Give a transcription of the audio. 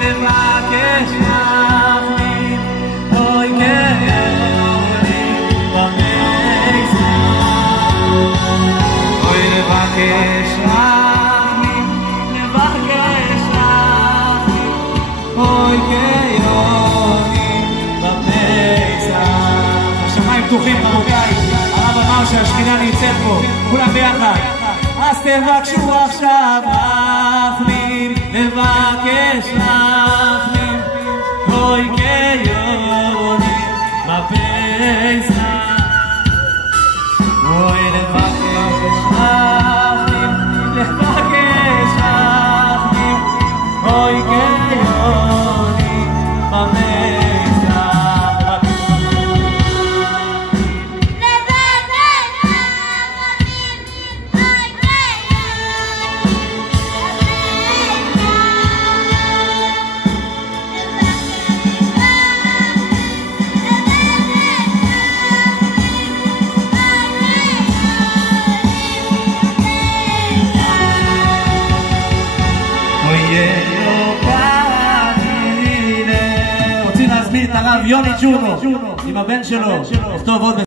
לבקש רחמים, אוי כיונים במיזם. אוי לבקש רחמים, לבקש רחמים, אוי כיונים במיזם. השמיים פתוחים רבותיי, הרב אמר שהשכינה נמצאת פה, כולם ביחד. אז תבקשו עכשיו רחמים, לבקש רחמים, אוי כיונים במיזם. אוי לבקש רחמים, לבקש רחמים, אוי כיונים במיזם. רוצים להזמין את הרב יוני ג'ונו עם הבן שלו לכתוב עוד